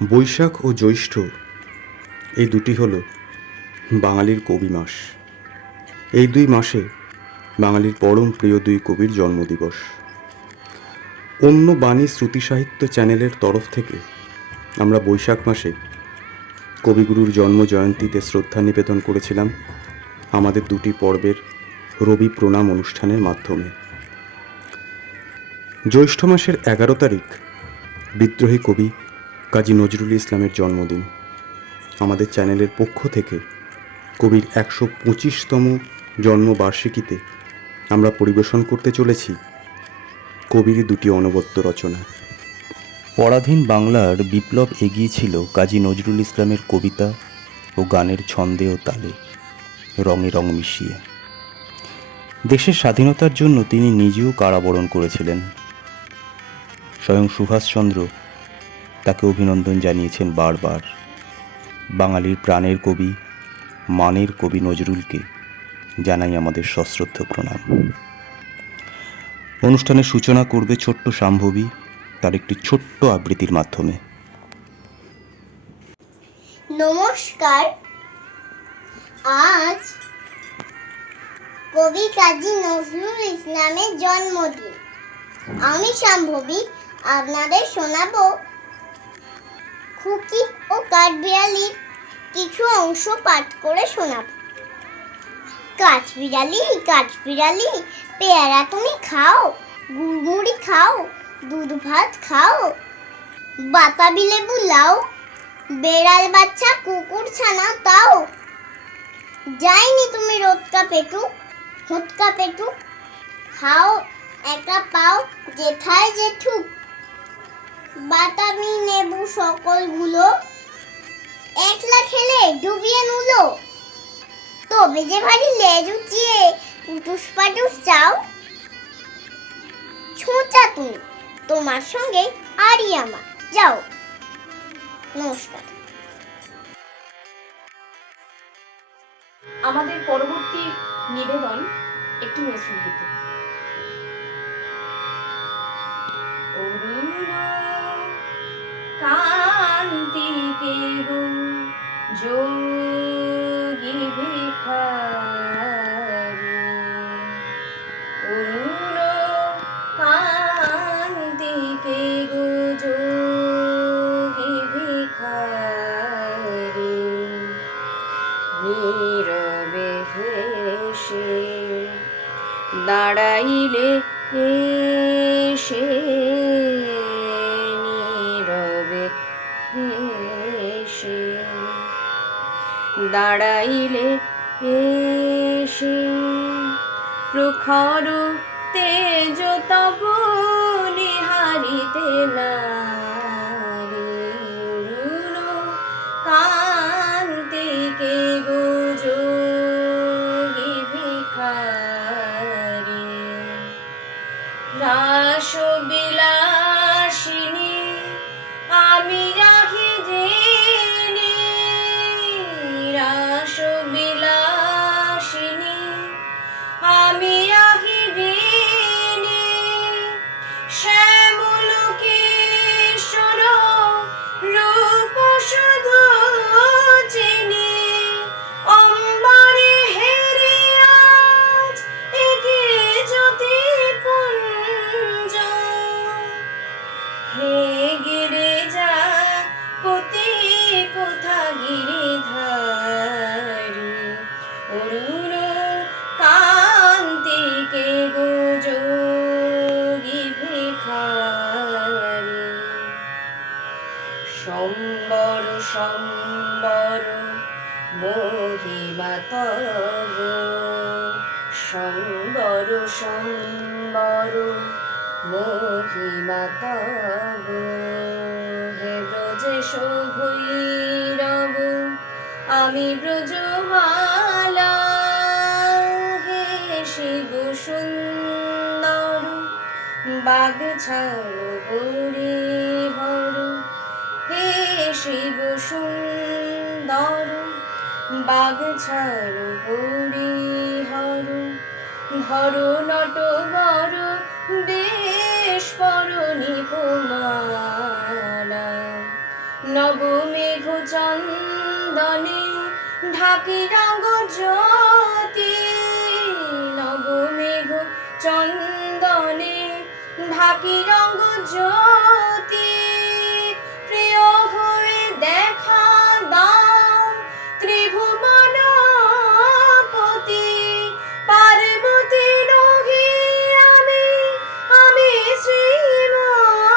বৈশাখ ও জ্যৈষ্ঠ এই দুটি হল বাঙালির কবি মাস। এই দুই মাসে বাঙালির পরম প্রিয় দুই কবির জন্মদিবস। অন্য বাণী শ্রুতি সাহিত্য চ্যানেলের তরফ থেকে আমরা বৈশাখ মাসে কবিগুরুর জন্ম জয়ন্তীতে শ্রদ্ধা নিবেদন করেছিলাম আমাদের দুটি পর্বের রবি প্রণাম অনুষ্ঠানের মাধ্যমে। জ্যৈষ্ঠ মাসের 11 তারিখ বিদ্রোহী কবি কাজী নজরুল ইসলামের জন্মদিন। আমাদের চ্যানেলের পক্ষ থেকে কবির 125তম জন্মবার্ষিকীতে আমরা পরিবেশন করতে চলেছি কবির দুটি অনবদ্য রচনা। পরাধীন বাংলার বিপ্লব এগিয়েছিল কাজী নজরুল ইসলামের কবিতা ও গানের ছন্দে ও তালে, রঙে রং মিশিয়ে। দেশের স্বাধীনতার জন্য তিনি নিজেও কারাবরণ করেছিলেন। স্বয়ং সুভাষচন্দ্র তাকে অভিনন্দন জানিয়েছেন বারবার। বাঙালির প্রাণের কবি, মানের কবি নজরুলকে জানাই আমাদের সশ্রদ্ধ প্রণাম। অনুষ্ঠানের সূচনা করবে ছোট্ট শাম্ভবী তার একটি ছোট্ট আবৃত্তির মাধ্যমে। নমস্কার, আজ কবি কাজী নজরুল ইসলামের জন্মদিন। আমি শাম্ভবী আপনাদের শোনাবো খুকি ও কাঠবিড়ালির কিছু অংশ পাঠ করে শোনাবো। কাঠবিড়ালি কাঠবিড়ালি, পেয়ারা তুমি খাও, গুড়মুড়ি খাও, দুধ ভাত খাও, বাতাবি লেবু লাও, বেড়াল বাচ্চা কুকুর ছানা তাও। যাইনি তুমি রোদকা পেটুক হুৎকা পেটুক, খাও একা পাও যেথায় জেঠুক। বাতাবি নেবু সকলগুলো একলা খেলে ডুবিয়ে নুলো। তবে যে ভারী লেজ উঁচিয়ে পুটুস পাটুস চাও। ছোঁচা তুমি, তোমার সঙ্গে আরই আমার, যাও। নমস্কার। আমাদের পরবর্তী নিবেদন একটি নজরুল গীত। কান্তিকে গো যোগী ভিখারি, অরুণ কান্তিকে গো যোগী ভিখারি, নীরবে হেসে দাঁড়াইলে এসে, নীরবে হেসে দাঁড়াইলে এসে, প্রখর তেজ তব নিহারিতে নারী, অরুণ কান্তিকে গো যোগী ভিখারি, রাস বিলাসিনী আমি রাখি জেনে, রাস বিলাসিনী আমি রাখি জেনে, শ্যামল কিশোর রূপ শুধু চিনি, অম্বরে হেরি আজ একে জ্যোতি পুঞ্জ, হে গিরে যা পতি কোথা গিরিধারি, অরুণ কান্তিকে গো যোগী ভিখারি। সম্বর সম্বর মহিমা তব, সম্বর সম্বর মহিমা তব, হে ব্রজেশ ভৈরব আমি ব্রজমালা, হে শিব সুন্দর বাগ ছাড় গৌরী হর, হে শিব সুন্দর বাগ ছাড় গৌরী হর, ধর নট বর বেশ পর নিপমালা, নব ঢাকি রঙ্গ জ্যোতি নবমেঘ চন্দনে ঢাকি রঙ্গ জ্যোতি প্রিয় হয়ে দেখা দাও ত্রিভুবনপতি পার্বতী নহি আমি শ্রীমতী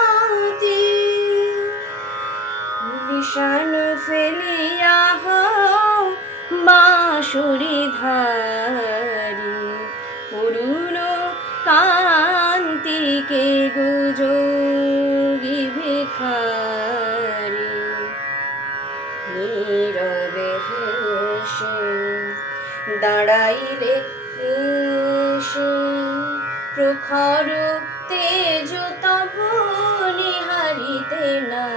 বিষাণ ফেলিয়া হও বাঁশুরি ধারি অরুণ কান্তিকে গুজোগী ভিখারি নীরবে হেসে দাঁড়াইলে এসে প্রখর তেজ তব নিহারিতে না